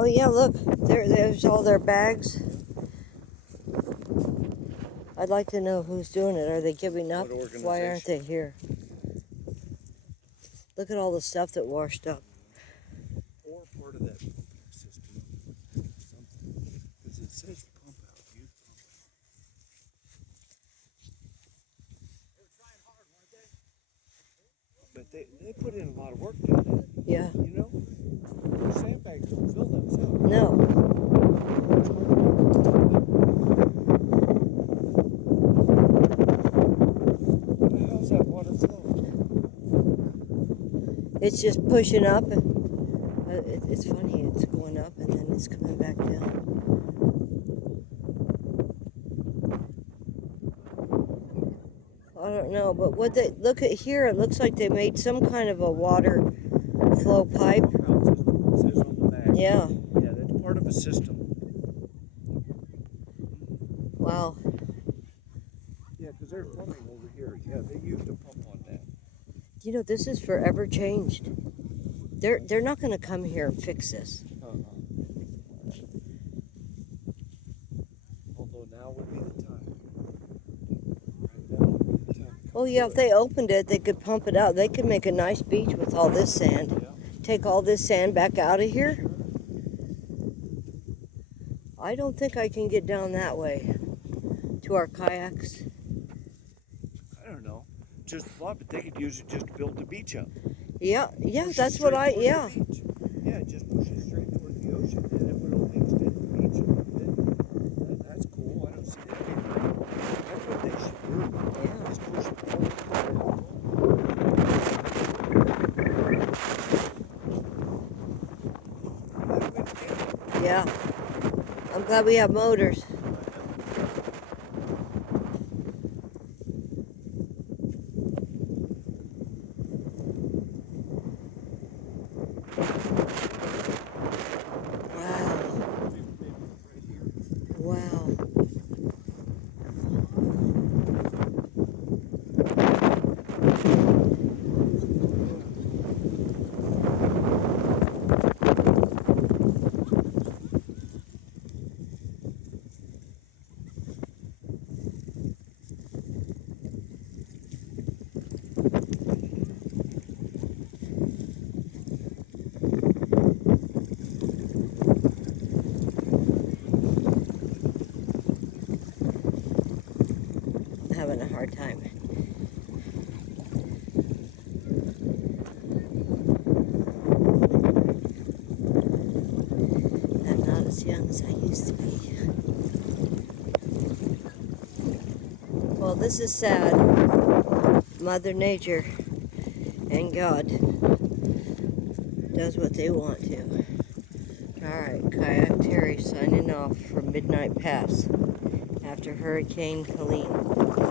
Oh yeah, look, there's all their bags. I'd like to know who's doing it. Are they giving up? Why aren't they here? Look at all the stuff that washed up. Or part of that system. Something. Because it says pump out. Use pump out. They were trying hard, weren't they? But they put in a lot of work, didn't they? Yeah. You know? The sandbags don't fill themselves. No. How's that water flow? It's just pushing up. It's funny, it's going up and then it's coming back down. I don't know, but what they look at here, it looks like they made some kind of a water flow pipe. It says on the back. Yeah. Yeah, that's part of a system. Wow. Yeah, because they're plumbing over here. Yeah, they used a pump on that. You know, this is forever changed. They're not going to come here and fix this. Although now would be the time. Right now would be the time. Oh yeah, if they opened it, they could pump it out. They could make a nice beach with all this sand. Yeah. Take all this sand back out of here. I don't think I can get down that way to our kayaks. I don't know. Just a thought, but they could use it just to build the beach up. Yeah, Push that's it what straight toward yeah. the beach. Yeah, just push it straight toward the ocean, and it would only extend the beach a little bit. That's cool. I don't see that being right. That's what they should do. Yeah. Just push it forward. Yeah. I'm glad we have motors. Wow. Having a hard time. I'm not as young as I used to be. Well, this is sad. Mother Nature and God does what they want to. Alright, Kayak Terry signing off from Midnight Pass after Hurricane Helene.